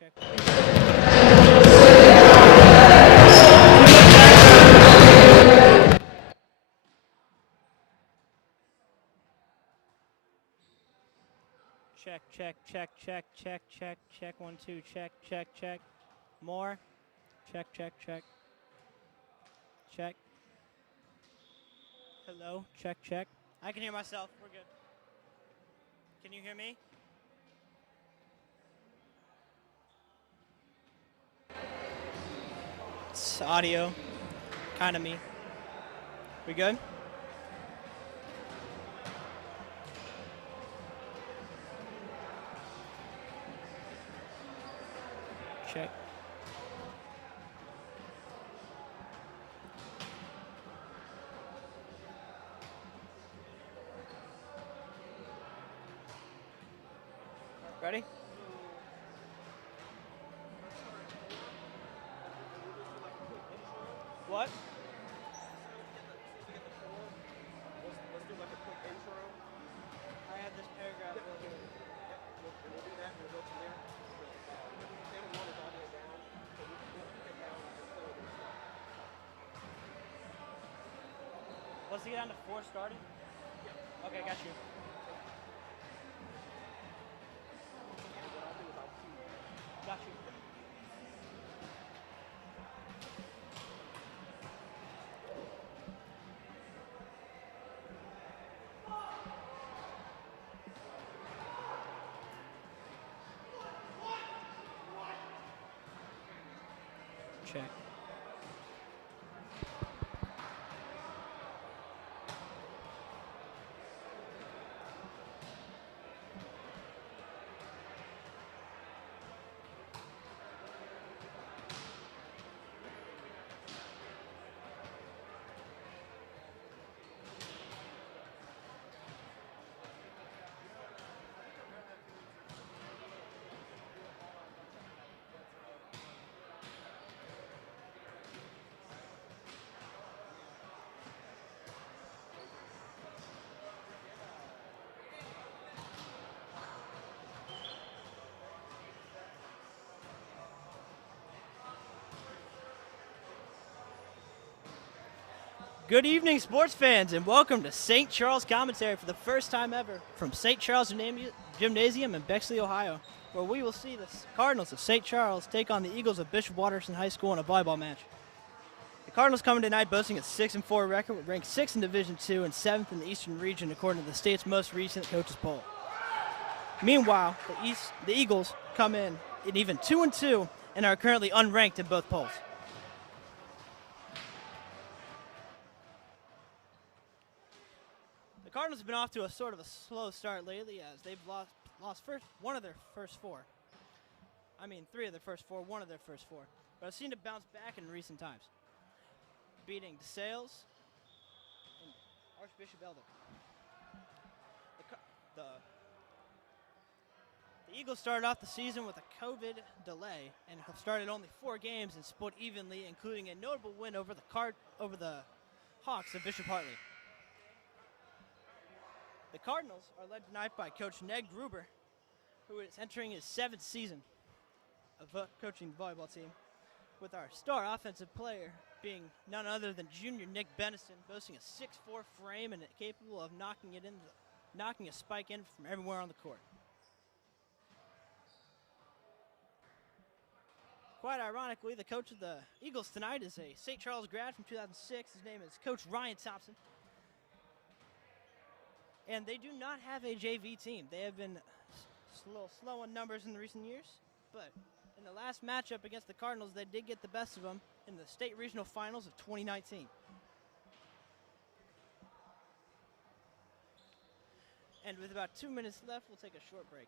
check. Check, check, check, check, check, check, check. 1, 2, check, check, check. More. Check, check, check. Check. Hello. Check, check. I can hear myself. We're good. Can you hear me? It's audio. Kind of me. We good? Check. Ready? What? Let's do like a quick intro. I have this paragraph over here. We'll do that and we'll go from there. Table 1 is all the way down, so we'll keep it down and just fill it with stuff. Let's get on to 4 starting. Okay, got you. And what I'll do is I'll cue. Got you. Check. Good evening, sports fans, and welcome to St. Charles Commentary for the first time ever from St. Charles Gymnasium in Bexley, Ohio, where we will see the Cardinals of St. Charles take on the Eagles of Bishop Watterson High School in a volleyball match. The Cardinals coming tonight boasting a 6-4 record, ranked 6th in Division II and 7th in the Eastern Region according to the state's most recent coaches poll. Meanwhile, the Eagles come in even 2-2 and are currently unranked in both polls. The Cardinals have been off to a sort of a slow start lately as they've lost one of their first 4. I mean, 3 of their first 4, 1 of their first 4. But have seemed to bounce back in recent times, beating DeSales and Archbishop Elder. The Eagles started off the season with a COVID delay and have started only 4 games and split evenly, including a notable win over the Hawks of Bishop Hartley. The Cardinals are led tonight by Coach Ned Gruber, who is entering his 7th season of coaching the volleyball team, with our star offensive player being none other than junior Nick Benison, boasting a 6'4" frame and capable of knocking a spike in from everywhere on the court. Quite ironically, the coach of the Eagles tonight is a St. Charles grad from 2006. His name is Coach Ryan Thompson. And they do not have a JV team. They have been a little slow in numbers in the recent years, but in the last matchup against the Cardinals, they did get the best of them in the state regional finals of 2019. And with about 2 minutes left, we'll take a short break.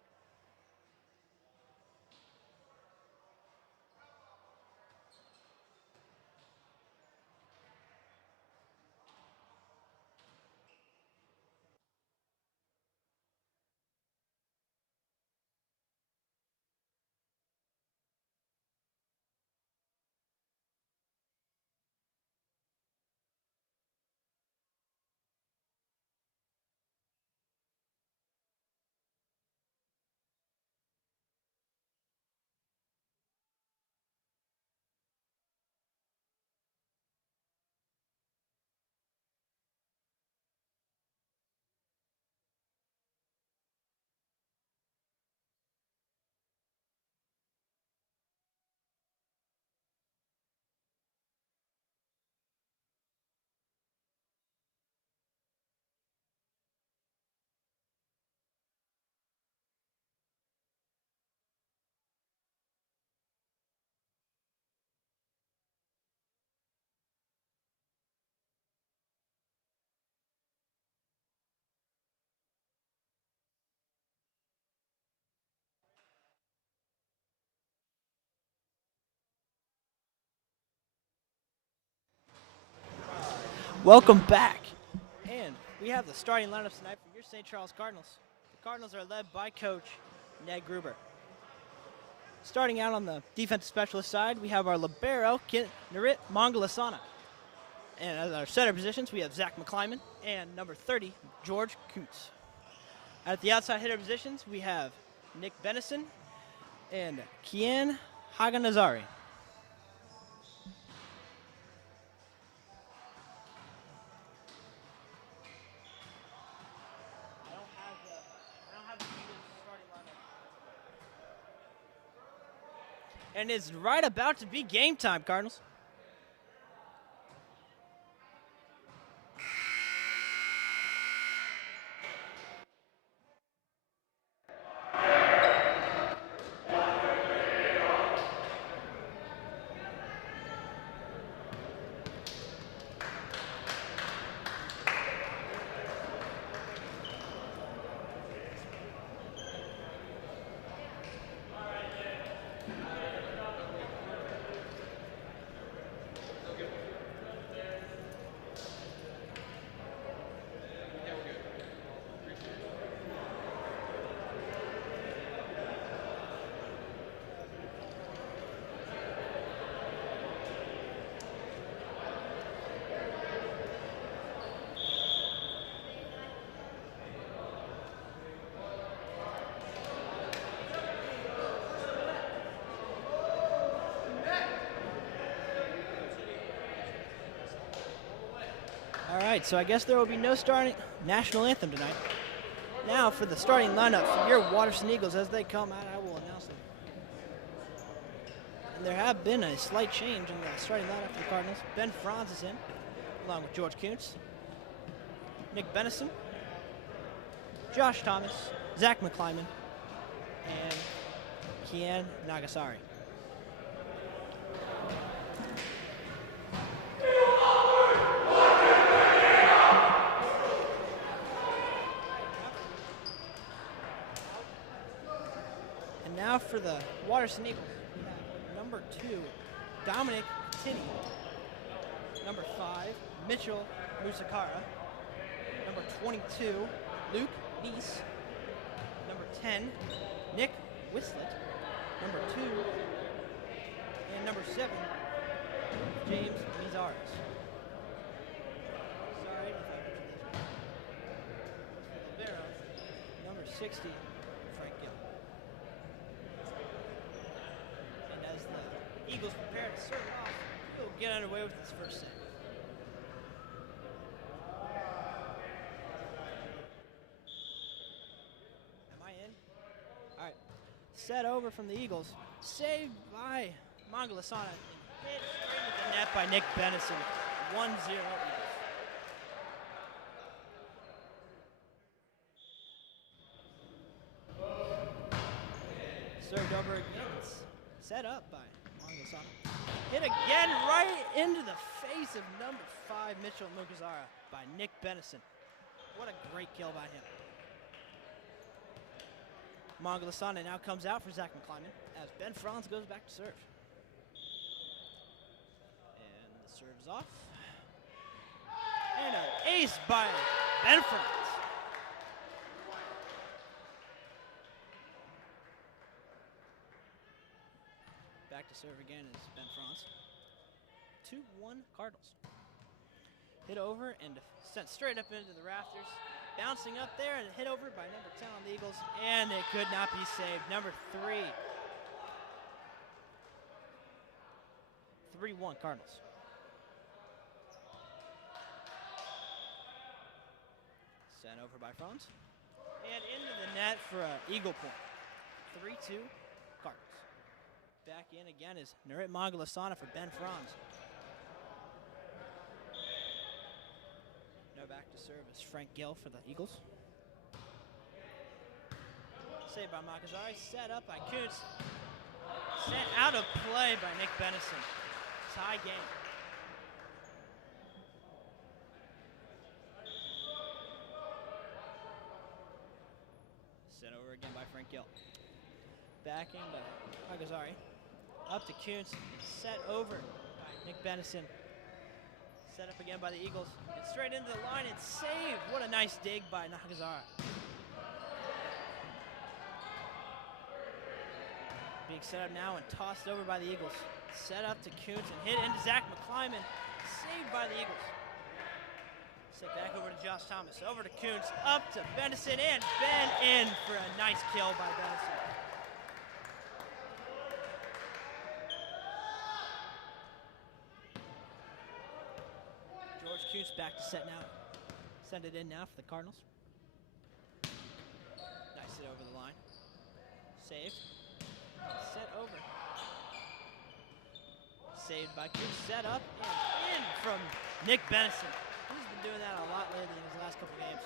Welcome back. And we have the starting lineups tonight for your St. Charles Cardinals. The Cardinals are led by Coach Ned Gruber. Starting out on the defensive specialist side, we have our libero, Narit Mangalasana. And as our center positions, we have Zach McClyman and number 30, George Coots. At the outside hitter positions, we have Nick Benison and Kian Haganazari. And it's right about to be game time, Cardinals. All right, so I guess there will be no starting national anthem tonight. Now for the starting lineup for your Waterson Eagles as they come out, I will announce them. And there have been a slight change in the starting lineup for the Cardinals. Ben Franz is in, along with George Kuntz, Nick Benison, Josh Thomas, Zach McClyman, and Kian Nagasari. Now for the Waterson Eagles, we have number 2, Dominic Tinney. Number 5, Mitchell Musakara. Number 22, Luke Neese. Number 10, Nick Whistlet. Number 2, and number 7, James Mizares. Sorry if I butchered this. Libero, number 60, Frank Gill. As the Eagles prepare to serve off, we'll get underway with this first set. Am I in? All right. Set over from the Eagles. Saved by Mangalasana. Hit straight with the net by Nick Benison. 1-0 Eagles. Served over again. Set up by Mangalasana. Hit again right into the face of number 5, Mitchell Mugazara by Nick Benison. What a great kill by him. Mangalasana now comes out for Zach McClyman as Ben Franz goes back to serve. And the serve is off. And an ace by Ben Franz. Back to serve again is Ben Franz. 2-1 Cardinals. Hit over and sent straight up into the rafters. Bouncing up there and hit over by number 10 on the Eagles. And it could not be saved. Number 3. 3-1 Cardinals. Sent over by Franz. And into the net for an Eagle point. 3-2 Cardinals. Back in again is Narit Mangalasana for Ben Franz. Now back to serve is Frank Gill for the Eagles. Saved by Makazari, set up by Kuntz. Sent out of play by Nick Benison. Tie game. Sent over again by Frank Gill. Back in by Makazari. Up to Kuntz, set over by Nick Benison. Set up again by the Eagles. And straight into the line and saved. What a nice dig by Nagazara. Being set up now and tossed over by the Eagles. Set up to Kuntz and hit into Zach McClyman. Saved by the Eagles. Set back over to Josh Thomas. Over to Kuntz. Up to Bennison and Ben in for a nice kill by Bennison. George Kuntz back to set now. Send it in now for the Cardinals. Nice hit over the line. Saved. Set over. Saved by Kuntz. Set up and in from Nick Bennison. He's been doing that a lot lately in his last couple games.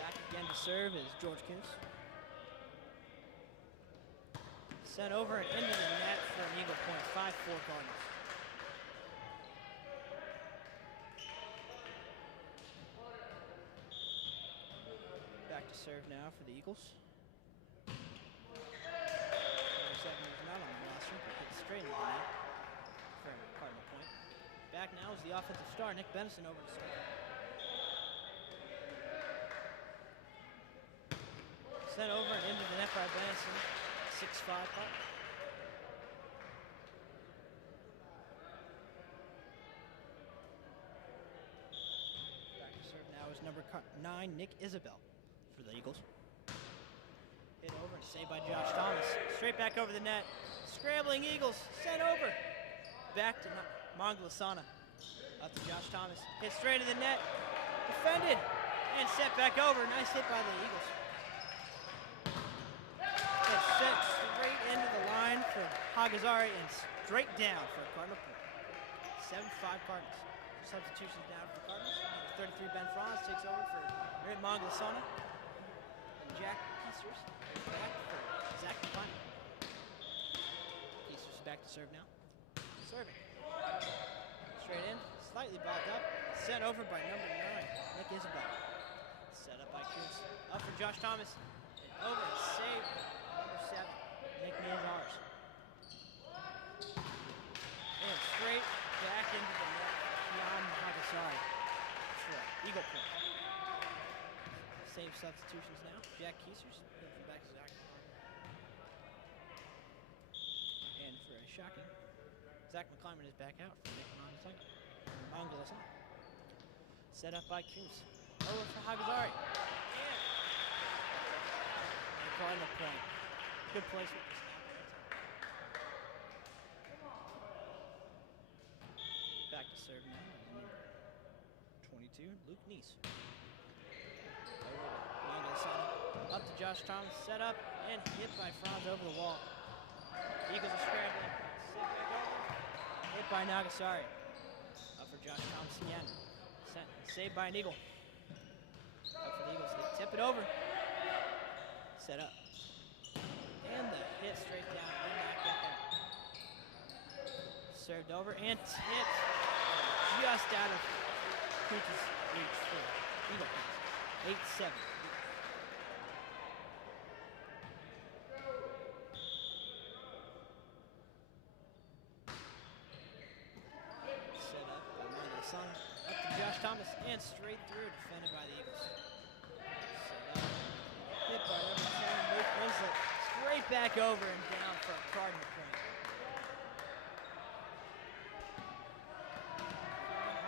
Back again to serve is George Kuntz. Sent over and into the net for an Eagle point. 5-4 Cardinals. Back to serve now for the Eagles. Number 7 is not on the roster, but hit straight into the net for a Cardinal point. Back now is the offensive star, Nick Bennison, over to serve. Sent over and into the net by Bennison. 6-5 Cardinals. Back to serve now is number 9, Nick Isabel for the Eagles. Hit over and saved by Josh Thomas. Straight back over the net. Scrambling Eagles. Sent over. Back to Manglasana. Up to Josh Thomas. Hit straight to the net. Defended. And set back over. Nice hit by the Eagles. And set straight into the line for Hagazari and straight down for a Cardinal point. 7-5 Cardinals. Substitutions down for the Cardinals. Number 33 Ben Franz takes over for Rick Manglasana. And Jack Piecers back for Zach McClyman. Piecers back to serve now. Serving. Straight in. Slightly bobbed up. Sent over by number 9, Nick Isabel. Set up by Kuntz. Up for Josh Thomas. And over and saved number 7, Nick Manzars. And straight back into the net. Jan Hagasari for Eagle point. Same substitutions now. Jack Kiesers back to Zach. And for a shocking, Zach McClyman is back out for Nick Mangalasana. Set up by Kuntz. Over for Hagazari. And Cardinal point. Good placement. Back to serve now. Number 22, Luke Neese. Up to Josh Thomas, set up and hit by Franz over the wall. Eagles are scrambling. Hit by Nagasari. Up for Josh Thomas again. Saved by an Eagle. Up for the Eagles. They tip it over. Set up. And the hit straight down. Did not get there. Served over and tipped just out of Kuntz's reach for Eagle. 8-7. Up to Josh Thomas and straight through, defended by the Eagles. Hit by number 10, Luke Winslet. Straight back over and down for a Cardinal point.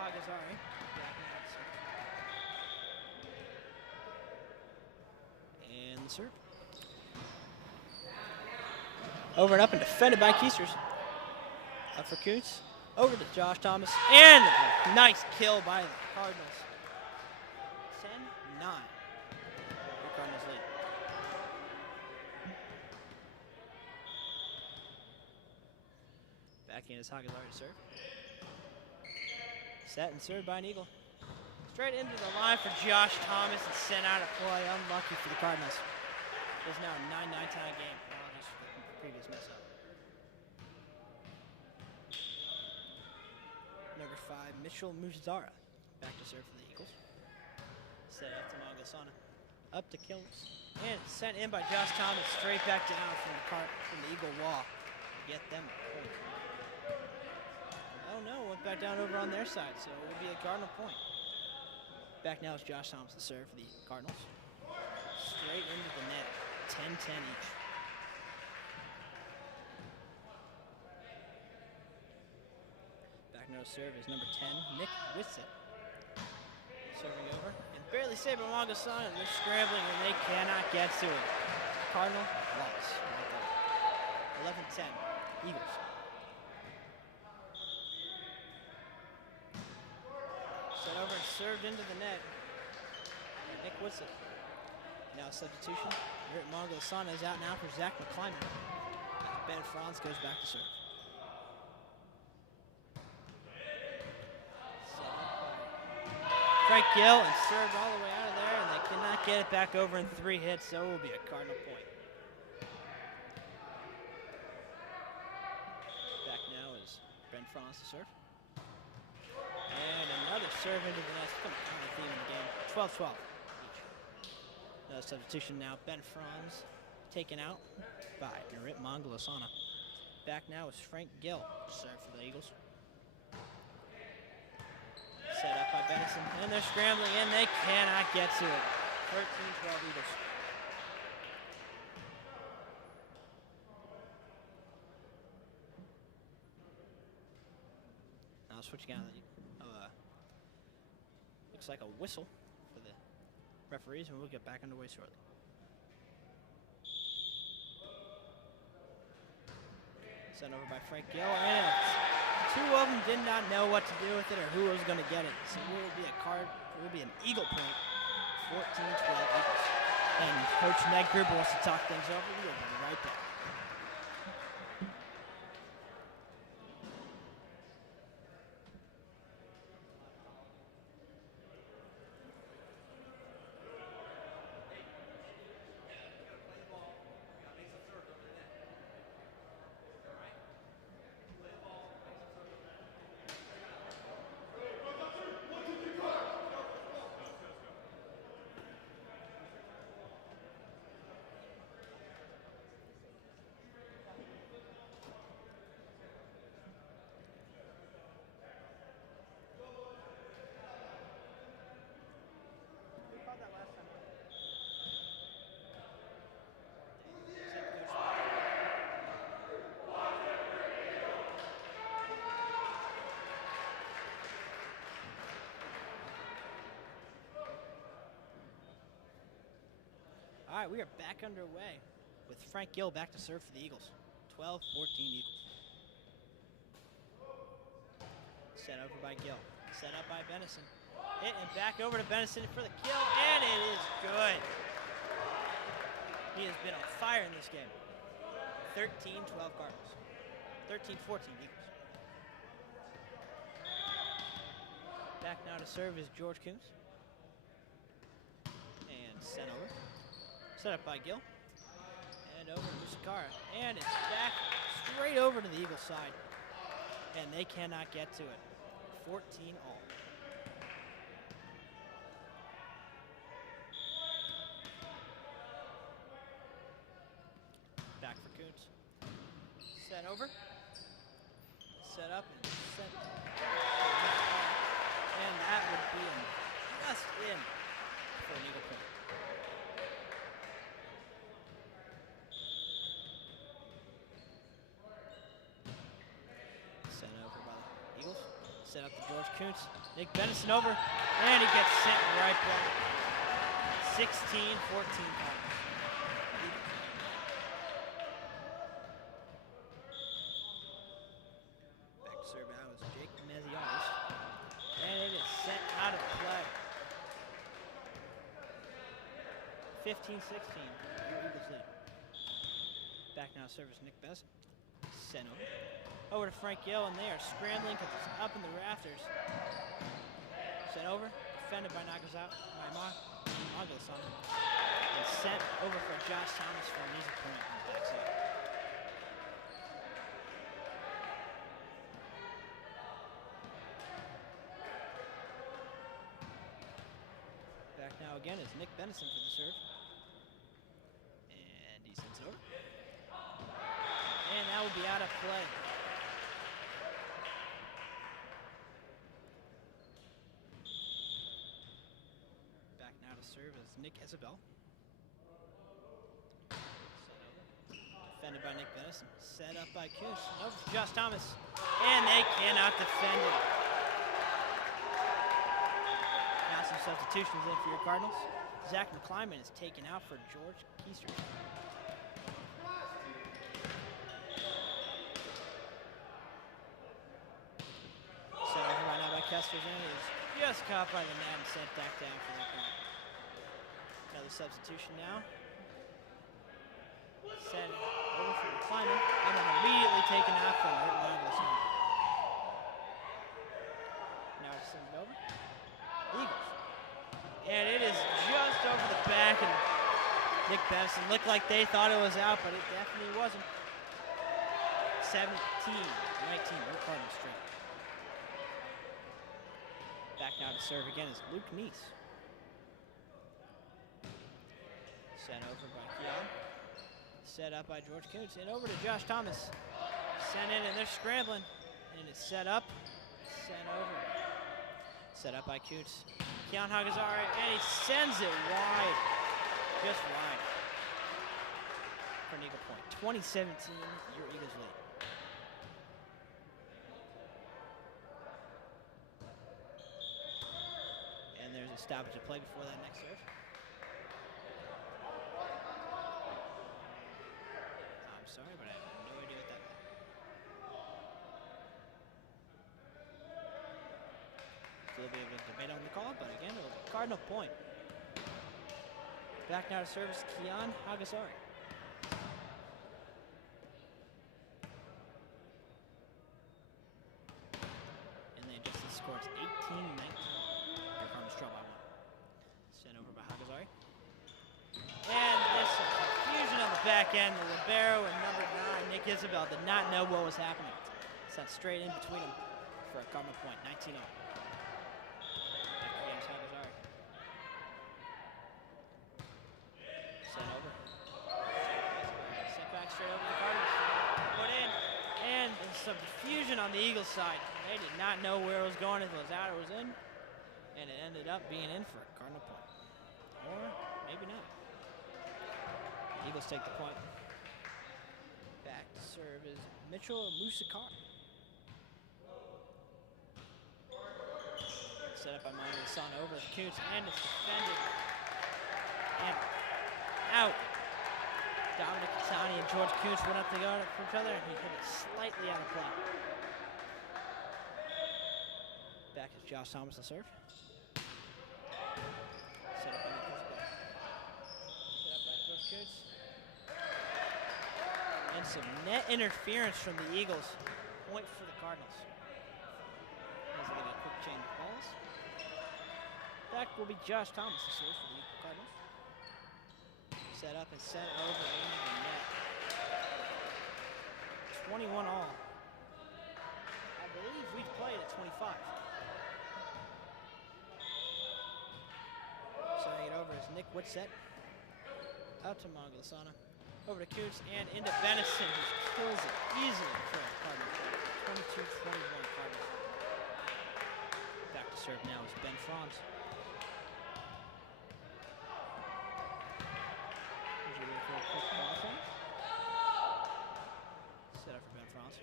Hagazari. And the serve. Over and up and defended by Kiesers. Up for Kuntz. Over to Josh Thomas, and a nice kill by the Cardinals. 10-9. The Cardinals lead. Back in is Hagazari to serve. Set and served by an Eagle. Straight into the line for Josh Thomas and sent out of play. Unlucky for the Cardinals. It's now a 9-9 tie game. Apologies for the previous mess up. Number 5, Mitchell Muzara, back to serve for the Eagles. Set up to Mangasana. Up to kills. And it's sent in by Josh Thomas straight back down from the Eagle wall. Get them a point. Oh no, went back down over on their side, so it would be a Cardinal point. Back now is Josh Thomas to serve for the Cardinals. Straight into the net, 10-10 each. Back now to serve is number 10, Nick Wissett. Serving over, and barely saved by Mongasana, and they're scrambling, and they cannot get to it. Cardinal loss. 11-10, Eagles. Set over and served into the net. Nick Wissett. Now a substitution. Rick Mongasana is out now for Zach McClyman. Ben Franz goes back to serve. Frank Gill and served all the way out of there, and they cannot get it back over in 3 hits, so it will be a Cardinal point. Back now is Ben Franz to serve. And another serve into the net. It's become a common theme in the game. 12-12 each. Another substitution now. Ben Franz taken out by Narit Mongolasana. Back now is Frank Gill to serve for the Eagles. Set up by Benson, and they're scrambling, and they cannot get to it. 13-12 Eagles. Now switching out, looks like a whistle for the referees, and we'll get back underway shortly. Sent over by Frank Gill, and two of them did not know what to do with it or who was going to get it. So it will be an Eagle point, 14-12 Eagles. And Coach Ned Gruber wants to talk things over. We'll be right back. All right, we are back underway with Frank Gill back to serve for the Eagles. 12-14 Eagles. Set over by Gill. Set up by Benison. Hit and back over to Benison for the kill, and it is good. He has been on fire in this game. 13-12 Cardinals. 13-14 Eagles. Back now to serve is George Coombs. And sent over. Set up by Gill. And over to Sakara. And it's back straight over to the Eagles side. And they cannot get to it. 14 all. Back for Coombs. Set over. Set up and sent. And that would be just in for an Eagle point. Sent over by the Eagles. Set up to George Kuntz. Nick Benison over, and he gets sent right back. 16-14 Cardinals. Back to serve now is Jake Meziaris. And it is sent out of play. 15-16. Eagles lead. Back now serves Nick Benson. Sent over to Frank Gill, and they are scrambling because it's up in the rafters. Sent over, defended by Mongolasana, and sent over for Josh Thomas for an easy point on the backside. Back now again is Nick Benison for the serve. And he sends it over. And that will be out of play. Back now to serve is Nick Isabel. Set over. Defended by Nick Benison. Set up by Kuntz. Over to Josh Thomas. And they cannot defend it. Now some substitutions in for your Cardinals. Zach McClyman is taken out for George Keister. Set over right now by Kester's in. He's just caught by the net and sent back down for the point. Another substitution now. Set over for McClyman. And then immediately taken out from Marvelous. Now to send it over. Eagles. And it is just over the back, and Nick Benson looked like they thought it was out, but it definitely wasn't. 17-19, no Cardinals straight. Back now to serve again is Luke Neese. Sent over by Keon. Set up by George Kuntz, and over to Josh Thomas. Sent in, and they're scrambling. And it's set up, sent over. Set up by Kuntz. Keon Hagazari, and he sends it wide. Just wide. For an Eagle point. 2017, your Eagles lead. And there's a stoppage of play before that next serve. I'm sorry, but I have no idea what that meant. A little bit of a debate on the call, but again, it was a Cardinal point. Back now to service, Keon Hagazari. And they adjust the score. It's 18-19. Here comes trail by 1. Sent over by Hagazari. And there's some confusion on the back end. The libero and number 9, Nick Isabel, did not know what was happening. Sent straight in between them for a Cardinal point, 19-0. Some confusion on the Eagles side. They did not know where it was going, if it was out or was in, and it ended up being in for a Cardinal point. Or maybe not. Eagles take the point. Back to serve is Mitchell Musakar. Set up by Mondo Son over to Kuntz, and it's defended. And out. Dominic Catani and George Kuntz went up to guard for each other, and he hit it slightly out of play. Back is Josh Thomas to serve. Set up by Nick Isabel. Set up by George Kuntz. And some net interference from the Eagles. Point for the Cardinals. As they get a quick change of balls. Back will be Josh Thomas to serve for the Cardinals. Set up and sent over into the net. 21 all. I believe we've played at 25. Sending it over is Nick Whitsett. Out to Mangalisana. Over to Kuntz and into Benison, who kills it easily for the Cardinals. 22-21 Cardinals. Back to serve now is Ben Franz. Set up for Ben Franz.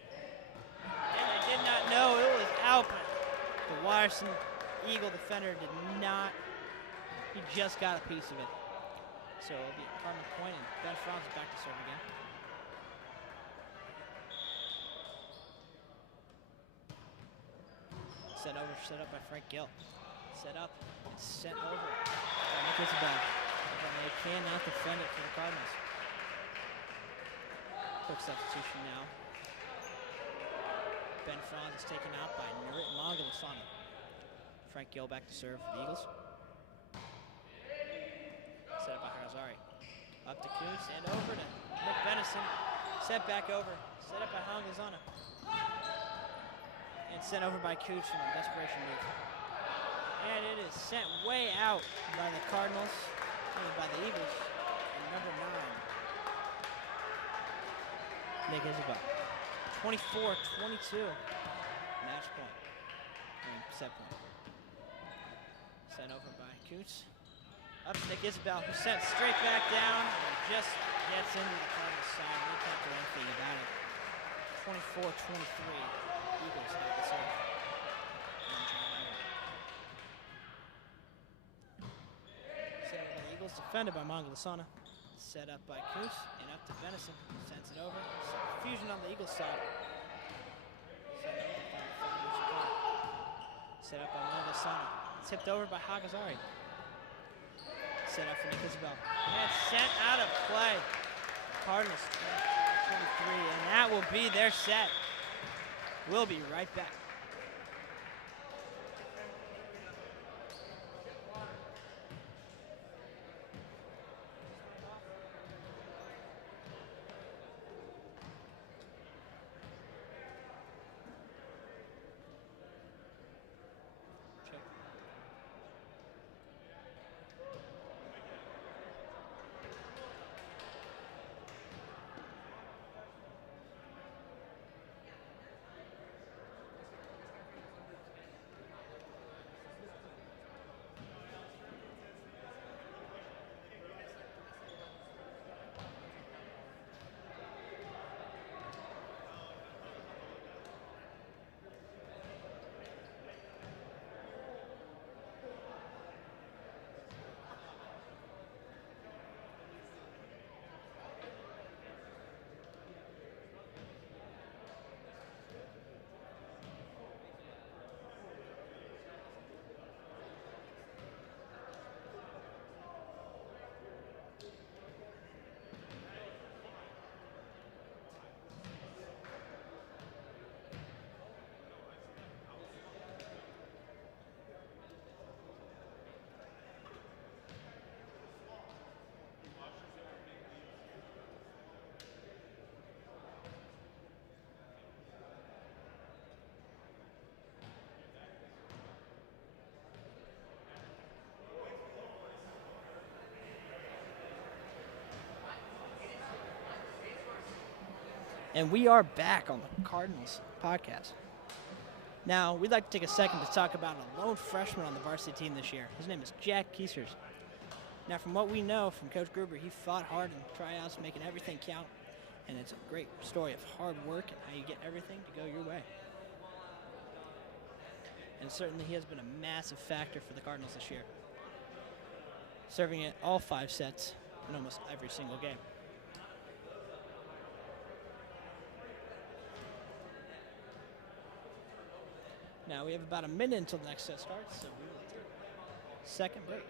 And I did not know it was out, but the Ryerson Eagle defender did not. He just got a piece of it. So it'll be a Cardinal point, and Ben Franz is back to serve again. Set up by Frank Gill. Set up and sent over by Nick Isabel. But they cannot defend it for the Cardinals. Quick substitution now. Ben Franz is taken out by Nurit Mangalisana. Frank Gill back to serve for the Eagles. Set up by Harazari. Up to Kuntz and over to Nick Benison. Set back over. Set up by Hangazana. And sent over by Kuntz from a desperation move. And it is sent way out by the Cardinals, by the Eagles. And number 9, Nick Isabel. 24-22. Match point. Set point. Sent over by Coots. Up to Nick Isabel, who sent straight back down and just gets into the Cardinals side. They can't do anything about it. 24-23. Eagles have the serve. Set up by the Eagles, defended by Mangalasana. Set up by Coots and up to Benison. Sends it over. Fusion on the Eagles side. Set up by Mangalasana. Tipped over by Hagazari. Set up for Nick Isabel. And sent out of play. Cardinals 23, and that will be their set. We'll be right back. And we are back on the Cardinals podcast. Now, we'd like to take a second to talk about a lone freshman on the varsity team this year. His name is Jack Kiesers. Now, from what we know from Coach Gruber, he fought hard in tryouts, making everything count. And it's a great story of hard work and how you get everything to go your way. And certainly he has been a massive factor for the Cardinals this year, serving at all 5 sets in almost every single game. Now we have about a minute until the next set starts, so we will take a second break.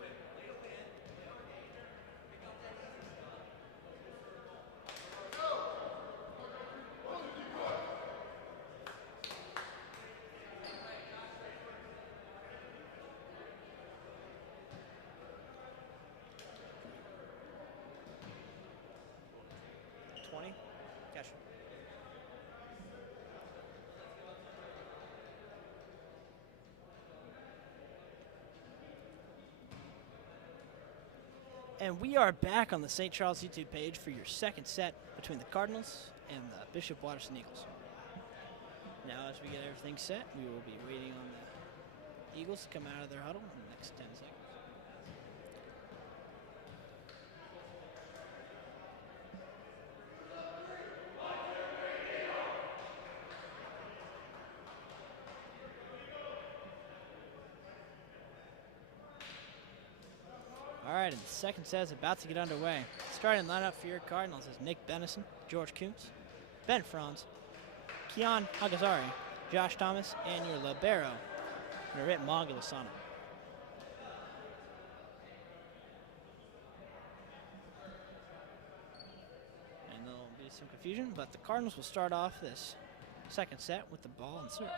And we are back on the St. Charles YouTube page for your second set between the Cardinals and the Bishop Watterson Eagles. Now, as we get everything set, we will be waiting on the Eagles to come out of their huddle in the next 10 seconds. All right, and the second set is about to get underway. Starting lineup for your Cardinals is Nick Benison, George Kuntz, Ben Franz, Keon Hagazari, Josh Thomas, and your libero, Narit Mangalasana. And there'll be some confusion, but the Cardinals will start off this second set with the ball and serve.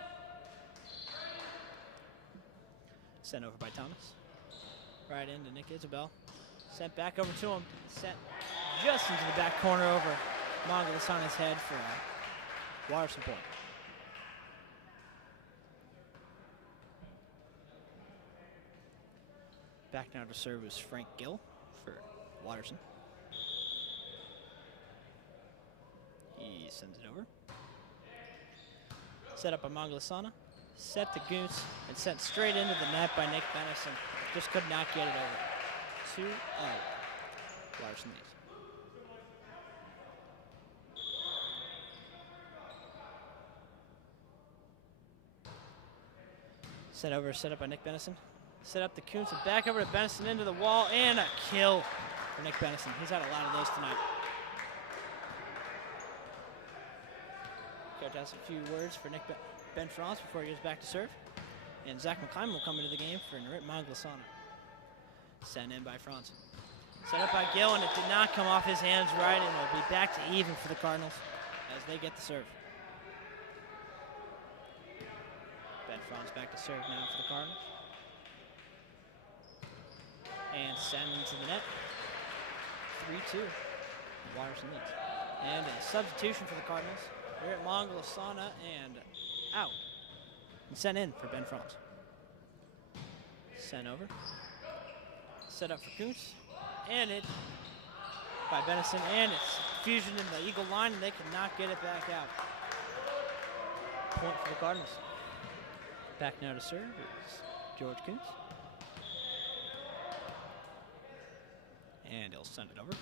Sent over by Thomas. Right into Nick Isabel. Sent back over to him. Sent just into the back corner over Mangalasana's head for a Watterson point. Back now to serve is Frank Gill for Watterson. He sends it over. Set up by Manglasana. Set to Goose and sent straight into the net by Nick Benison. Just could not get it over. 2-0. Watterson leads. Set up by Nick Benison. Set up the Kuntz and back over to Benison into the wall and a kill for Nick Benison. He's had a lot of those tonight. Coach has a few words for Ben France before he goes back to serve. And Zach McClyman will come into the game for Narit Manglasana. Sent in by France. Set up by Gill, and it did not come off his hands right, and it'll be back to even for the Cardinals as they get the serve. Ben France back to serve now for the Cardinals. And send into the net. 3-2. Watterson leads. And a substitution for the Cardinals. We're at Manglasana and out. And sent in for Ben France. Sent over. Set up for Kuntz. And it by Benison. And it's fusion in the Eagle line, and they cannot get it back out. Point for the Cardinals. Back now to serve is George Kuntz. And he'll send it over.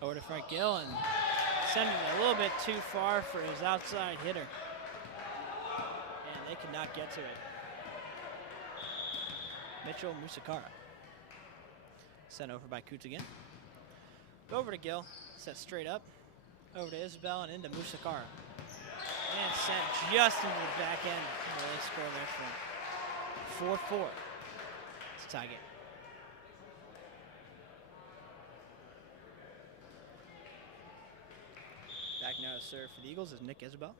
Over to Frank Gill and sending it a little bit too far for his outside hitter. And they could not get to it. Mitchell Musakara. Sent over by Kuntz again. Over to Gill. Set straight up. Over to Isabel and into Musakara. And sent just into the back end. And they score there for 4-4. It's a tie game. Back now to serve for the Eagles is Nick Isabel.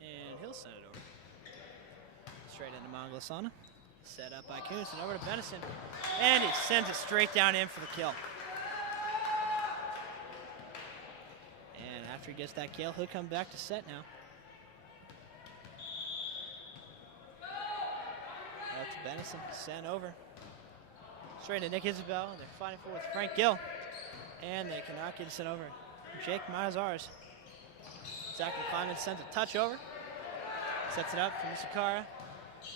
And he'll send it over. Straight into Manglasana. Set up by Kuntz and over to Benison. And he sends it straight down in for the kill. And after he gets that kill, he'll come back to set now. Up to Benison, sent over. Straight to Nick Isabel. They're fighting for with Frank Gill. And they cannot get it sent over. Jake Mazars. Zach McClyman sends a touch over. Sets it up for Musakara.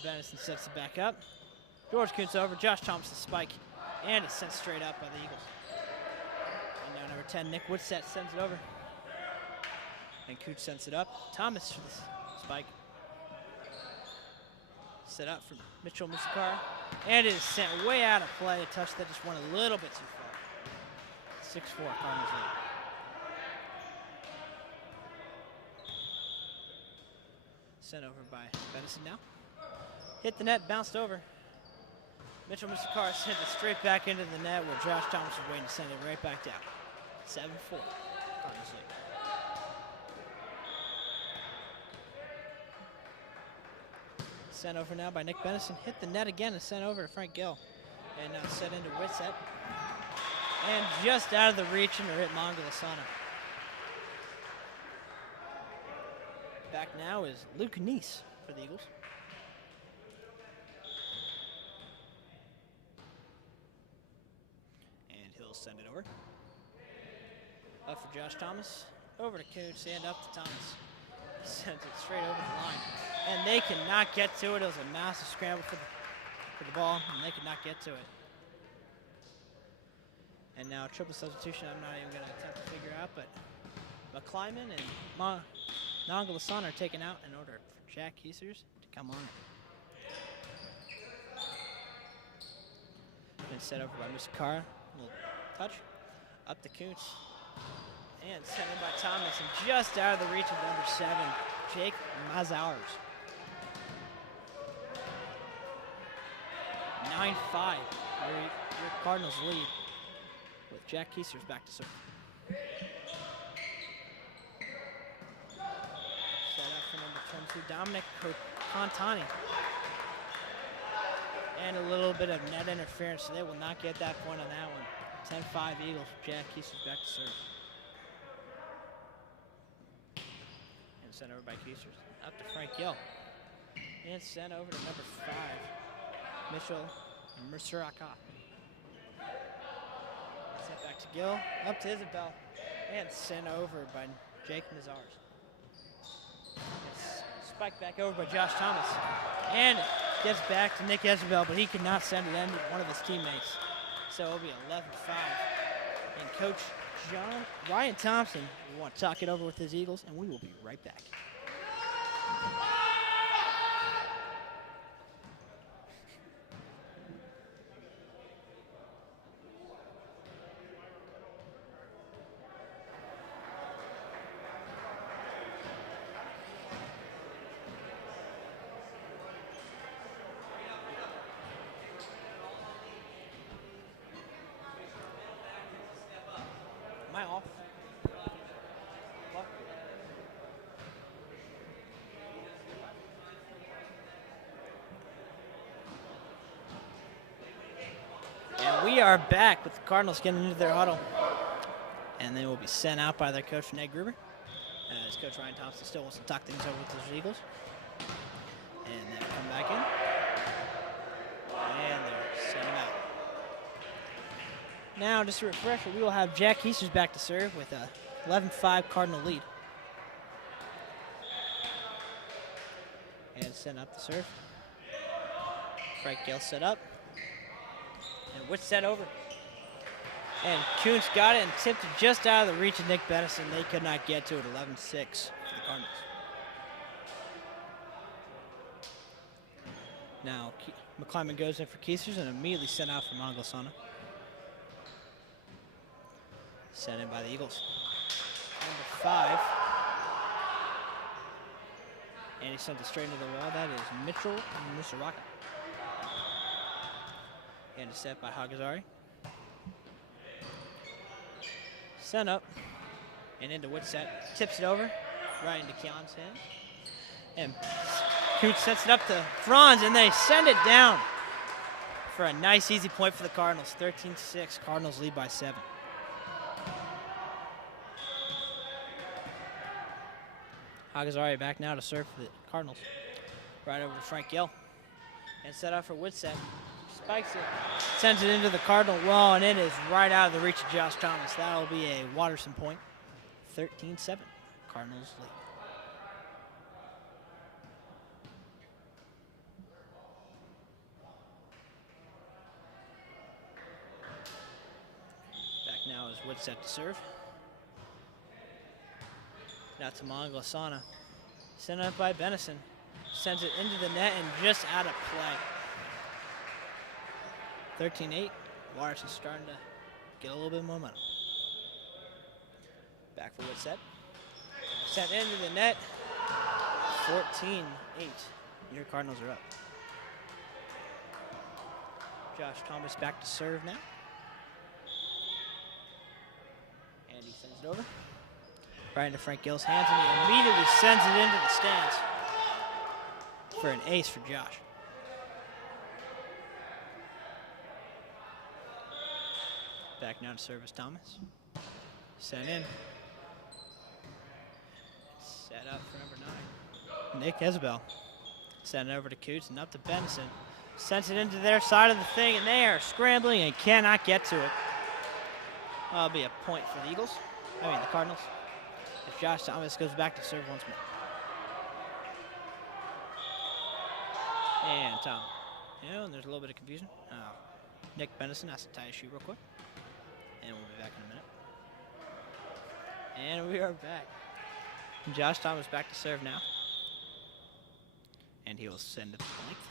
Benison sets it back up. George Kuntz over. Josh Thompson spike. And it's sent straight up by the Eagles. And now number 10, Nick Woodset sends it over. And Kuntz sends it up. Thomas for the spike. Set up for Mitchell Musakara. And it is sent way out of play. A touch that just went a little bit too far. 6-4, Cardinals lead. Sent over by Benison now. Hit the net, bounced over. Mitchell Musakara sent it straight back into the net where Josh Thomas was waiting to send it right back down. 7-4, Cardinals lead. Sent over now by Nick Benison. Hit the net again and sent over to Frank Gill. And now set into Whitsett. And just out of the reach and hit Manglasana. Back now is Luke Neese for the Eagles. And he'll send it over. Up for Josh Thomas. Over to Kuntz and up to Thomas. Sends it straight over the line. And they cannot get to it. It was a massive scramble for the ball, and they could not get to it. And now triple substitution I'm not even going to attempt to figure out, but McClyman and Manglasana are taken out in order for Jack Kiesers to come on. Been set over by Musakara. Little touch. Up to Kuntz. And sent in by Thomas, and just out of the reach of number 7, Jake Mazars. 9-5. Your Cardinals lead with Jack Kiesers back to serve. Set up for number 22, Dominic Contani. And a little bit of net interference, so they will not get that point on that one. 10-5 Eagles, Jack Kiesers back to serve. And sent over by Kiesers. Up to Frank Gill. And sent over to number 5, Mitchell Merceraka. Sent back to Gill, up to Isabel, and sent over by Jake Nazars. Spiked back over by Josh Thomas, and gets back to Nick Isabel, but he could not send it in to one of his teammates. So it'll be 11-5. And Coach Ryan Thompson will want to talk it over with his Eagles, and we will be right back. Am I off? What? And we are back with the Cardinals getting into their huddle. And they will be sent out by their coach, Ned Gruber. As Coach Ryan Thompson still wants to talk things over with his Eagles. And they come back in. And they're sent him out. Now, just a refresher, we will have Jack Heasters back to serve with a 11-5 Cardinal lead. And sent up the serve. Frank Gill set up. And Witt set over. And Kuntz got it and tipped it just out of the reach of Nick Benison. They could not get to it, 11-6 for the Cardinals. Now, McClyman goes in for Keisters and immediately sent out for Manglasana. Sent in by the Eagles. Number 5. And he sent it straight into the wall. That is Mitchell Musaraka. And it's set by Hagazari. Sent up. And into Woodset. Tips it over. Right into Keon's hand. And Kuntz sets it up to Franz, and they send it down for a nice, easy point for the Cardinals. 13-6. Cardinals lead by 7. Hagazari back now to serve for the Cardinals. Right over to Frank Gill. And set up for Woodset. Spikes it. Sends it into the Cardinal wall, and it is right out of the reach of Josh Thomas. That will be a Watterson point. 13-7. Cardinals lead. Back now is Woodset to serve. Now to Manglasana. Sent up by Benison. Sends it into the net and just out of play. 13-8. Watterson's starting to get a little bit of momentum. Back for Woodset. Sent into the net. 14-8. Your Cardinals are up. Josh Thomas back to serve now. And he sends it over. Right into Frank Gill's hands, and he immediately sends it into the stands for an ace for Josh. Back now to service Thomas. Sent in. Set up for number 9. Nick Isabel. Sent it over to Kuntz and up to Benson. Sends it into their side of the thing, and they are scrambling and cannot get to it. That'll be a point for the the Cardinals. If Josh Thomas goes back to serve once more. And Tom. And there's a little bit of confusion. Nick Benison has to tie his shoe real quick. And we'll be back in a minute. And we are back. Josh Thomas back to serve now. And he will send it to the length.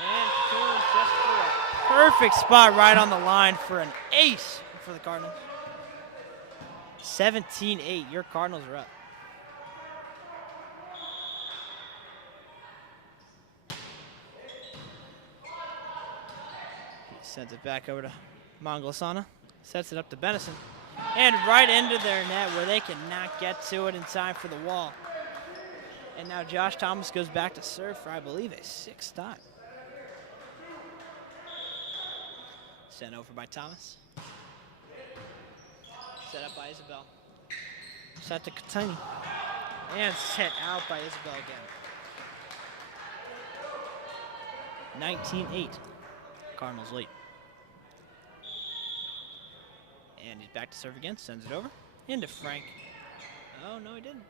And Kuhn just threw a perfect spot right on the line for an ace for the Cardinals. 17-8. Your Cardinals are up. He sends it back over to Manglasana. Sets it up to Benison. And right into their net where they cannot get to it in time for the wall. And now Josh Thomas goes back to serve for, I believe, a 6th time. Sent over by Thomas. Set up by Isabel. Set to Katani. And set out by Isabel again. 19-8. Cardinals lead. And he's back to serve again. Sends it over. Into Frank. Oh, no, he didn't.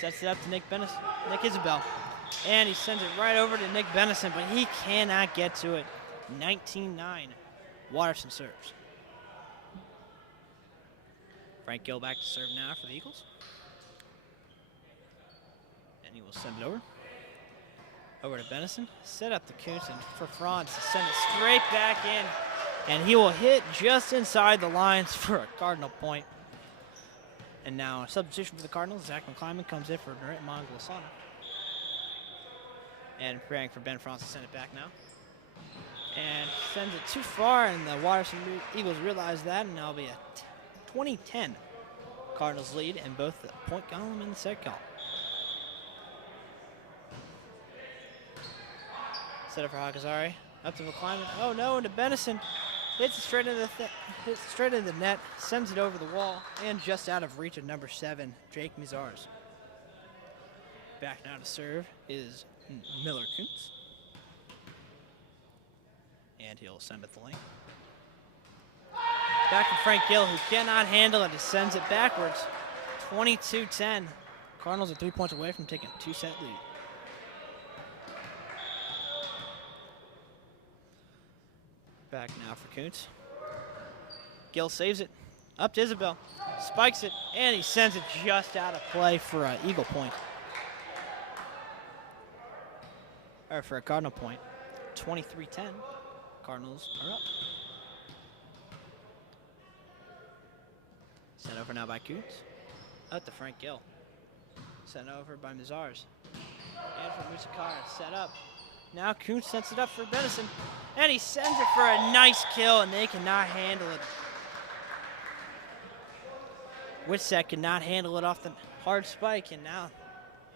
Sets it up to Nick Isabel. And he sends it right over to Nick Benison, but he cannot get to it. 19-9. Watterson serves. Frank Gill back to serve now for the Eagles. And he will send it over. Over to Benison. Set up the Kuntz, and for Franz to send it straight back in. And he will hit just inside the lines for a Cardinal point. And now a substitution for the Cardinals. Zach McClyman comes in for Narette Manglasana. And preparing for Ben Franz to send it back now. And sends it too far, and the Watterson Eagles realize that, and that'll be a 20-10 Cardinals lead in both the point column and the set column. Set up for Hakazari. Up to McClyman. Oh no, into Benison. Hits it straight into the net. Sends it over the wall, and just out of reach of number 7, Jake Mizars. Back now to serve is Miller Kuntz. And he'll send it the lane. Back to Frank Gill, who cannot handle it. He sends it backwards. 22-10. Cardinals are 3 points away from taking a 2-set lead. Back now for Kuntz. Gill saves it. Up to Isabel. Spikes it, and he sends it just out of play for an Eagle point. Or for a Cardinal point. 23-10. Cardinals are up. Sent over now by Kuntz. Up to Frank Gill. Sent over by Mizars. And for Musakara, set up. Now Kuntz sets it up for Benison. And he sends it for a nice kill, and they cannot handle it. Witset cannot handle it off the hard spike, and now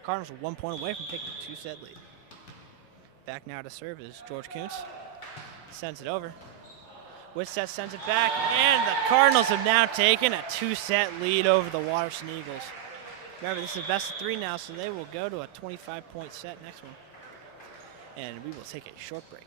Cardinals are 1 point away from taking a 2-set lead. Back now to serve is George Kuntz. Sends it over. Witset sends it back, and the Cardinals have now taken a 2-set lead over the Watterson Eagles. Remember, this is a best of 3 now, so they will go to a 25-point set next one. And we will take a short break.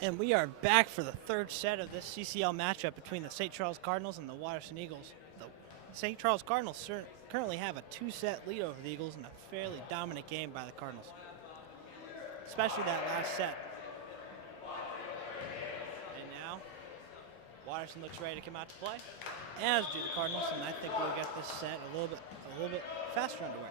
And we are back for the third set of this CCL matchup between the St. Charles Cardinals and the Waterston Eagles. The St. Charles Cardinals currently have a 2-set lead over the Eagles in a fairly dominant game by the Cardinals, especially that last set. And now, Waterston looks ready to come out to play, as do the Cardinals, and I think we'll get this set a little bit faster underway.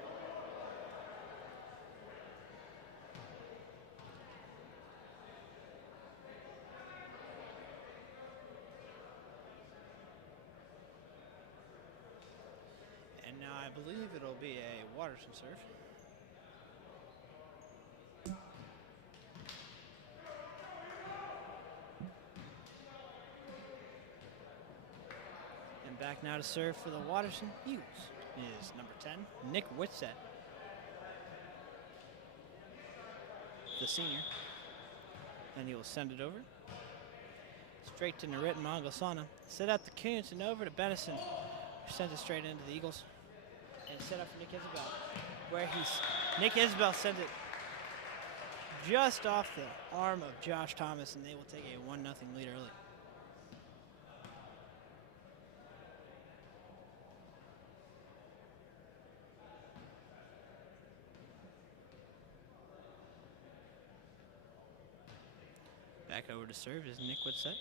Now I believe it'll be a Waterston serve. And back now to serve for the Waterston Eagles is number 10, Nick Whitsett, the senior. And he will send it over. Straight to Narit Mangasana. Set out the Kuntz and over to Benison, who sends it straight into the Eagles. And set up for Nick Isabel, where Nick Isabel sends it just off the arm of Josh Thomas, and they will take a 1-0 lead early. Back over to serve is Nick Whitsett.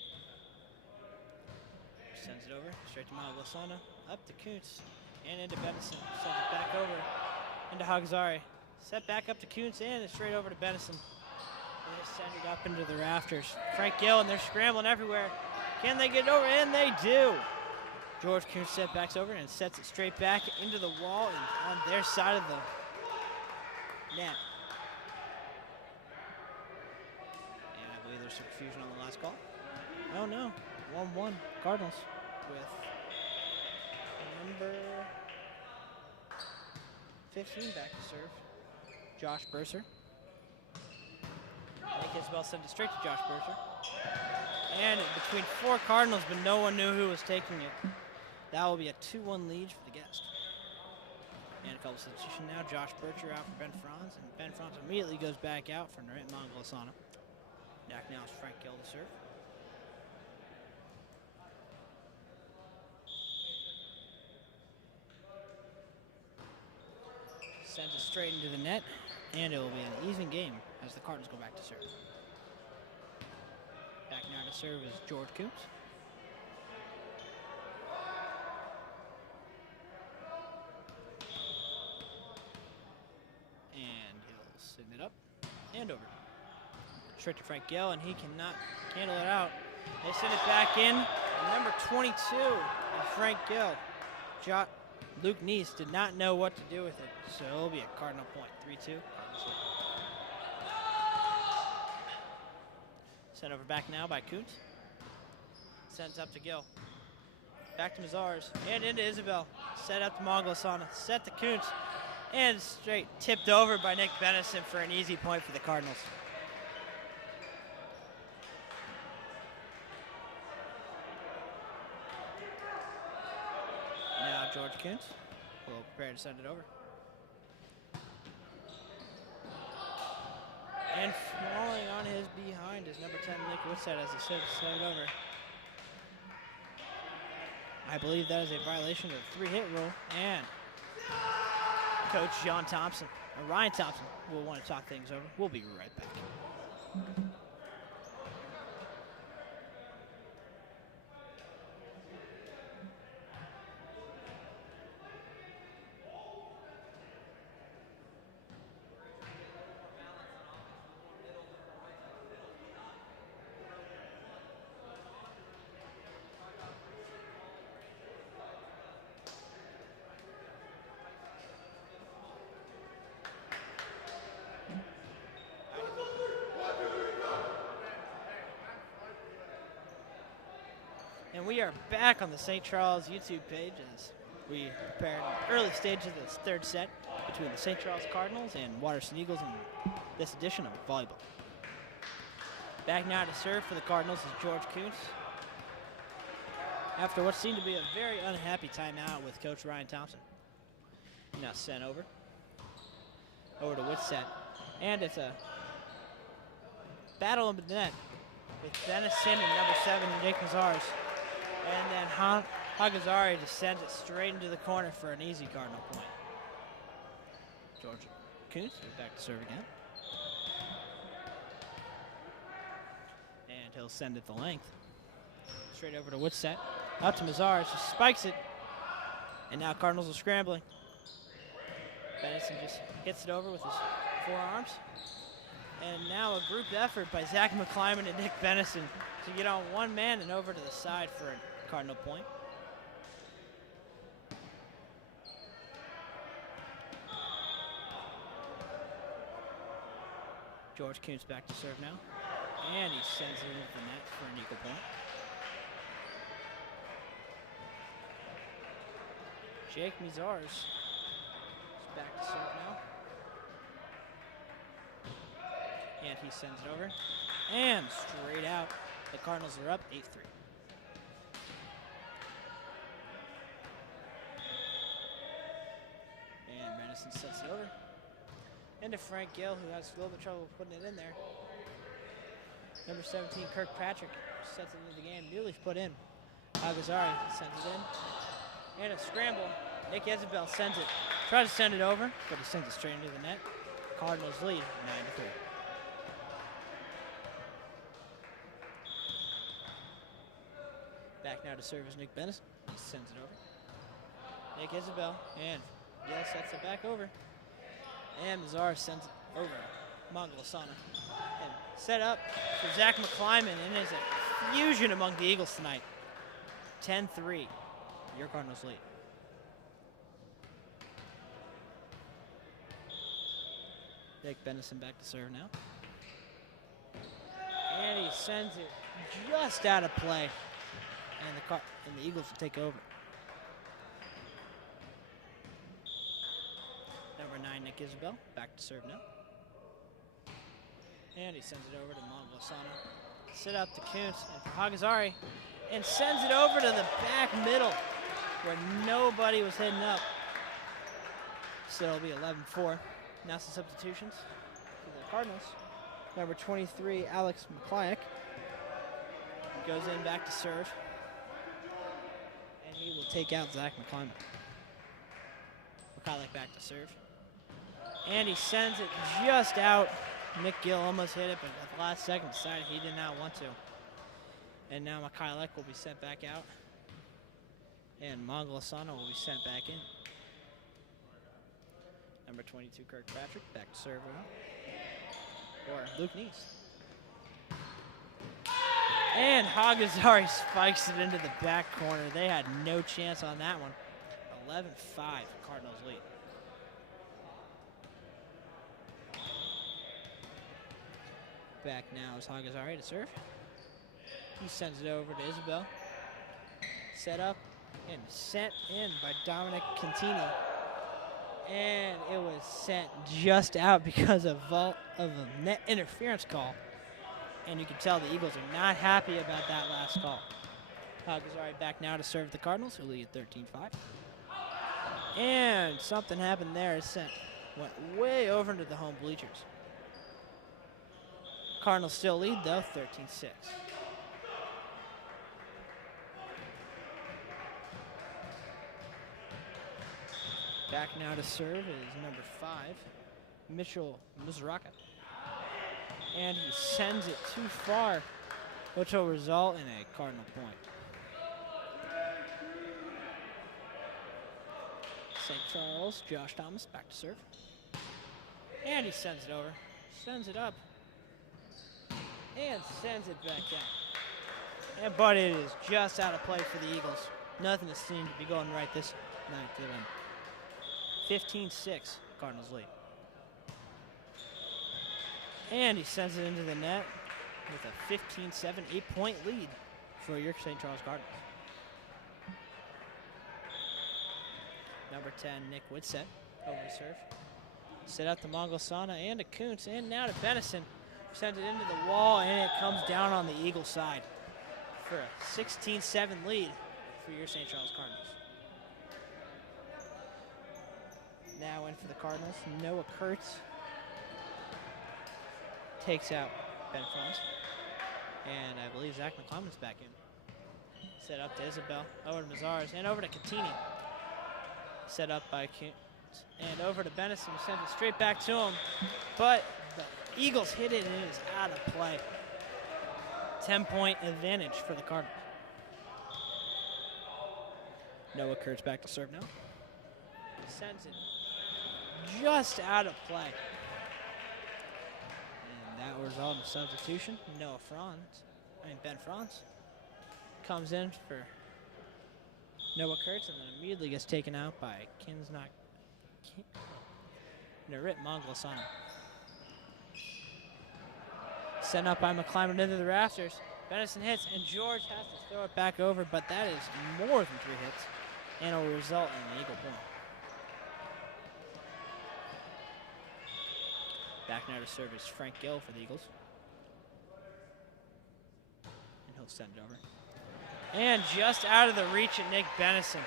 Sends it over, straight to Malaglasana, up to Kuntz. And into Benison. Sends it back over into Hagzari. Set back up to Kuntz and straight over to Benison. And they send it up into the rafters. Frank Gill, and they're scrambling everywhere. Can they get over? And they do. George Kuntz set backs over and sets it straight back into the wall and on their side of the net. And I believe there's some confusion on the last call. Oh no, 1-1 Cardinals with number 15 back to serve, Josh Burser. Nick Isabel sent it straight to Josh Burser. And between 4 Cardinals, but no one knew who was taking it. That will be a 2-1 lead for the guest. And a couple substitution now. Josh Burcher out for Ben Franz, and Ben Franz immediately goes back out for Narit Mangasana. Back now is Frank Gill to serve. Sends it straight into the net, and it will be an even game as the Cardinals go back to serve. Back now to serve is George Kuntz. And he'll send it up and over. Straight to Frank Gill, and he cannot handle it out. They send it back in. And number 22 is Frank Gill. Luke Neese did not know what to do with it, so it'll be a Cardinal point. 3-2. Sent over back now by Kuntz. Sends up to Gill. Back to Mazars. And into Isabel. Set up to Mangasana. Set to Kuntz. And straight tipped over by Nick Benison for an easy point for the Cardinals. Now George Kuntz will prepare to send it over. And falling on his behind is number 10, Nick Whitsett, as he sends it over. I believe that is a violation of the 3-hit rule, and Coach Ryan Thompson will want to talk things over. We'll be right back. And we are back on the St. Charles YouTube page as we prepare an early stage of this third set between the St. Charles Cardinals and Waterston Eagles in this edition of volleyball. Back now to serve for the Cardinals is George Kuntz. After what seemed to be a very unhappy timeout with Coach Ryan Thompson. Now sent over to Whitsett. And it's a battle in the net with Benison and number 7, Nick Mazars. And then Hagazari just sends it straight into the corner for an easy Cardinal point. George Kuntz back to serve again. And he'll send it the length. Straight over to Whitsett. Up to Mazars, just spikes it. And now Cardinals are scrambling. Benison just hits it over with his forearms. And now a group effort by Zach McClyman and Nick Benison to get on one man and over to the side for a Cardinal point. George Kuntz back to serve now. And he sends it into the net for an equal point. Jake Mazars is back to serve now. And he sends it over. And straight out. The Cardinals are up 8-3. And Benison sets it over. Into Frank Gill, who has a little bit of trouble putting it in there. Number 17, Kirkpatrick, sets it into the game. Newly put in. Agazari sends it in. And a scramble. Nick Isabel sends it. Tries to send it over, but he sends it straight into the net. Cardinals lead 9-3. Back now to serve is Nick Benison. He sends it over. Nick Isabel, and Gill sets it back over. And Mazar sends it over. Mangalasana. And set up for Zach McClyman, and it is a fusion among the Eagles tonight. 10-3. Your Cardinals lead. Nick Benison back to serve now. And he sends it just out of play. And the Eagles will take over. Number 9, Nick Isabel, back to serve now. And he sends it over to Mangalasana. Sit up to Kuntz and for Hagazari. And sends it over to the back middle where nobody was heading up. So it'll be 11-4. Now some substitutions for the Cardinals. Number 23, Alex McClyack, goes in back to serve. And he will take out Zach McClyman. McClyack back to serve. And he sends it just out. Nick Gill almost hit it, but at the last second decided he did not want to. And now McClyack will be sent back out. And Mangalasana will be sent back in. Number 22, Kirkpatrick, back to serve now. Or Luke Neese. And Hagazari spikes it into the back corner. They had no chance on that one. 11-5, Cardinals lead. Back now is Hagazari to serve. He sends it over to Isabel. Set up and sent in by Dominic Contini. And it was sent just out because of a net interference call. And you can tell the Eagles are not happy about that last call. Hagazari back now to serve the Cardinals, who lead 13-5. And something happened there. It went way over into the home bleachers. Cardinals still lead, though, 13-6. Back now to serve is number 5, Mitchell Mizraka. And he sends it too far, which will result in a Cardinal point. St. Charles, Josh Thomas, back to serve. And he sends it over, sends it up, and sends it back down. But it is just out of play for the Eagles. Nothing is seen to be going right this night for them. 15-6, Cardinals lead. And he sends it into the net with a 15-7, 8-point lead for your St. Charles Cardinals. Number 10, Nick Whitsett, over to serve. Set up to Mangalasana and to Kuntz, and now to Benison. Sends it into the wall, and it comes down on the Eagle side for a 16-7 lead for your St. Charles Cardinals. Now in for the Cardinals, Noah Kurtz takes out Ben Franz. And I believe Zach McClellan's back in. Set up to Isabel, over to Mazzars, and over to Catini. Set up by Kuntz, and over to Benison, who sends it straight back to him. But the Eagles hit it, and it is out of play. 10-point advantage for the Cardinals. Noah Kurtz back to serve now. Sends it just out of play. And that will result in a substitution. Ben Franz comes in for Noah Kurtz and then immediately gets taken out by Narit Manglasana. Sent up by McClymonds into the rafters. Benison hits, and George has to throw it back over, but that is more than 3 hits, and it will result in an Eagle point. Back now to serve is Frank Gill for the Eagles. And he'll send it over. And just out of the reach of Nick Benison,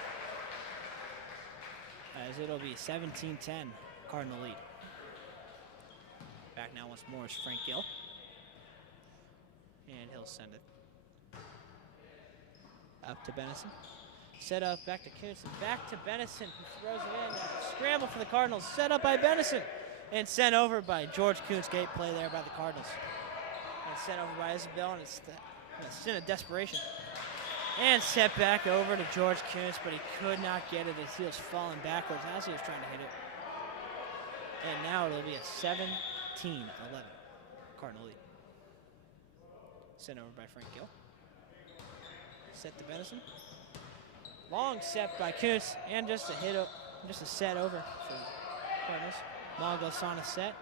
as it'll be 17-10 Cardinal lead. Back now once more is Frank Gill. And he'll send it up to Benison. Set up back to Kuntz and back to Benison, who throws it in. Scramble for the Cardinals, set up by Benison and sent over by George Kuntz. Gate play there by the Cardinals. And sent over by Isabel, and it's a sin of desperation. And set back over to George Kuntz, but he could not get it as he was falling backwards as he was trying to hit it. And now it'll be a 17-11 Cardinal lead. Sent over by Frank Gill. Set to Benison. Long set by Kuntz, and just a set over for Cardinals. Manglasana set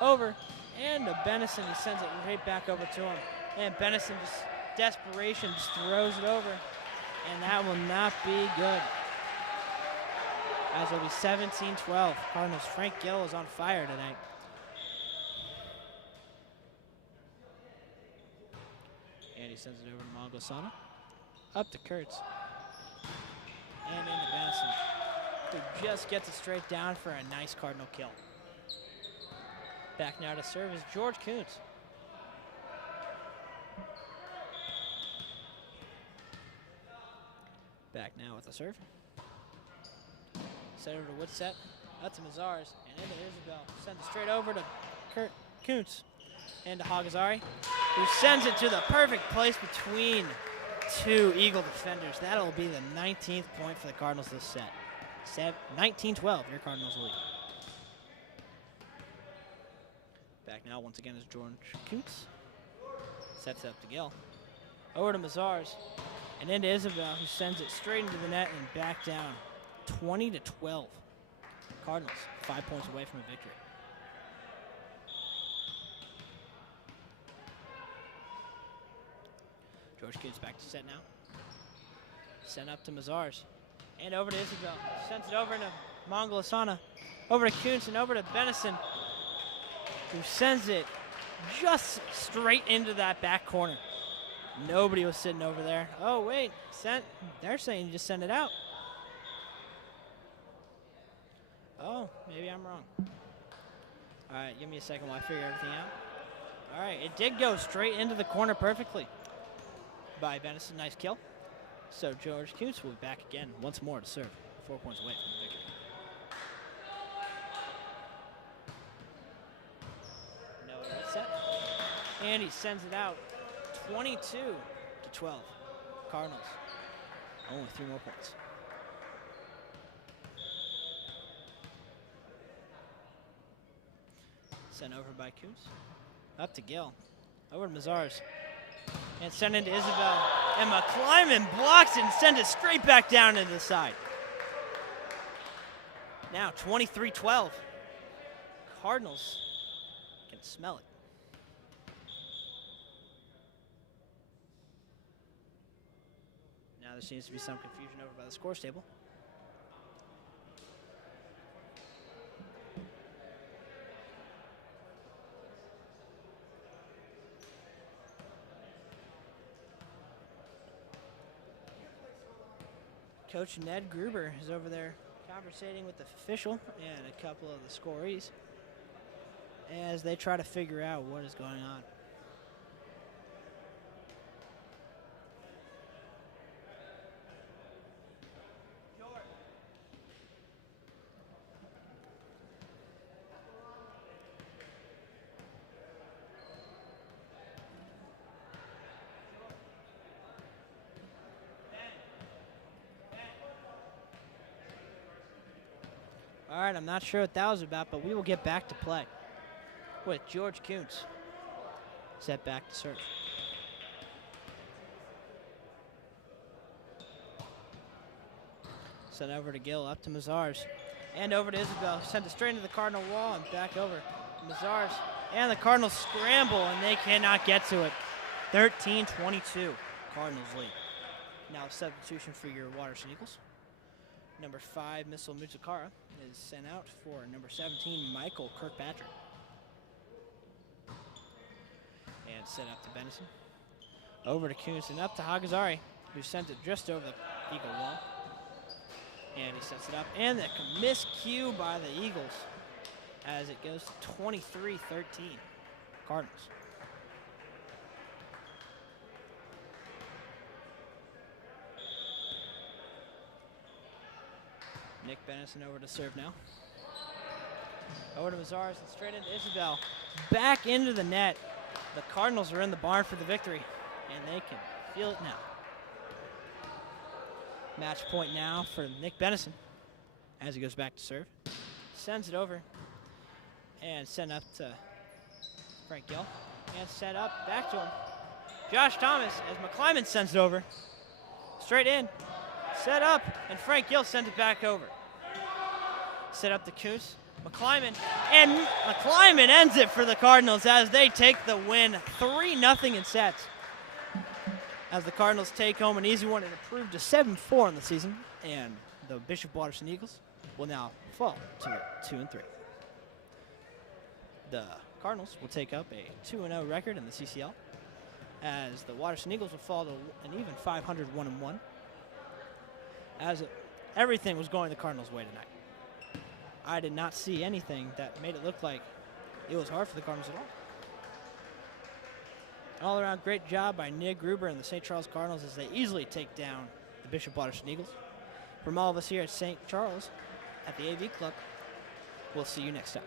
over, and to Benison, he sends it right back over to him. And Benison just desperation, just throws it over, and that will not be good. As it'll be 17-12. Cardinals. Frank Gill is on fire tonight. And he sends it over to Manglasana. Up to Kurtz. And into Benison, who just gets it straight down for a nice Cardinal kill. Back now to serve is George Kuntz. Back now with the serve. Set over to Woodset. Up to Mazzars. And into Isabel. Sends it straight over to Kuntz. And to Hagazari, who sends it to the perfect place between 2 Eagle defenders. That'll be the 19th point for the Cardinals this set. 19-12, your Cardinals lead. Back now once again is George Kuntz. Sets it up to Gill. Over to Mazzars. And into Isabel, who sends it straight into the net and back down. 20-12. Cardinals 5 points away from a victory. George Kuntz back to set now. Sent up to Mazzars. And over to Isabel. Sends it over to Manglasana. Over to Kuntz and over to Benison, who sends it just straight into that back corner. Nobody was sitting over there. Oh, wait. They're saying you just send it out. Oh, maybe I'm wrong. All right, give me a second while I figure everything out. All right, it did go straight into the corner perfectly by Benison. Nice kill. So George Kuntz will be back again once more to serve. 4 points away from the victory. No set. And he sends it out. 22-12. Cardinals. Only 3 more points. Sent over by Kuntz. Up to Gill. Over to Mazzars. And sent into Isabel. And McClymonds blocks it and sends it straight back down to the side. Now 23-12. Cardinals can smell it. Now there seems to be some confusion over by the scores table. Coach Ned Gruber is over there conversating with the official and a couple of the scorees as they try to figure out what is going on. All right, I'm not sure what that was about, but we will get back to play with George Kuntz set back to serve. Sent over to Gill, up to Mazars, and over to Isabel. Sent it straight into the Cardinal wall and back over to Mazars. And the Cardinals scramble, and they cannot get to it. 13-22, Cardinals lead. Now a substitution for your Waterson Eagles. Number 5, Missile Muzukara, is sent out for number 17, Michael Kirkpatrick. And sent up to Benison. Over to Kuntz and up to Hagazari, who sent it just over the Eagle wall. And he sets it up. And a miscue by the Eagles as it goes to 23-13, Cardinals. Nick Benison over to serve now. Over to Mazars and straight into Isabel. Back into the net. The Cardinals are in the barn for the victory, and they can feel it now. Match point now for Nick Benison as he goes back to serve. Sends it over and sent up to Frank Gill. And set up back to him. Josh Thomas as McClyman sends it over. Straight in. Set up, and Frank Gill sends it back over. Set up to Kuntz. McClyman, and McClyman ends it for the Cardinals as they take the win 3-0 in sets. As the Cardinals take home an easy one and improve to 7-4 in the season, and the Bishop Waterson Eagles will now fall to 2-3. The Cardinals will take up a 2-0 record in the CCL, as the Waterson Eagles will fall to an even 500-1-1. As everything was going the Cardinals' way tonight. I did not see anything that made it look like it was hard for the Cardinals at all. An all-around great job by Nick Gruber and the St. Charles Cardinals as they easily take down the Bishop Waterson Eagles. From all of us here at St. Charles at the AV Club, we'll see you next time.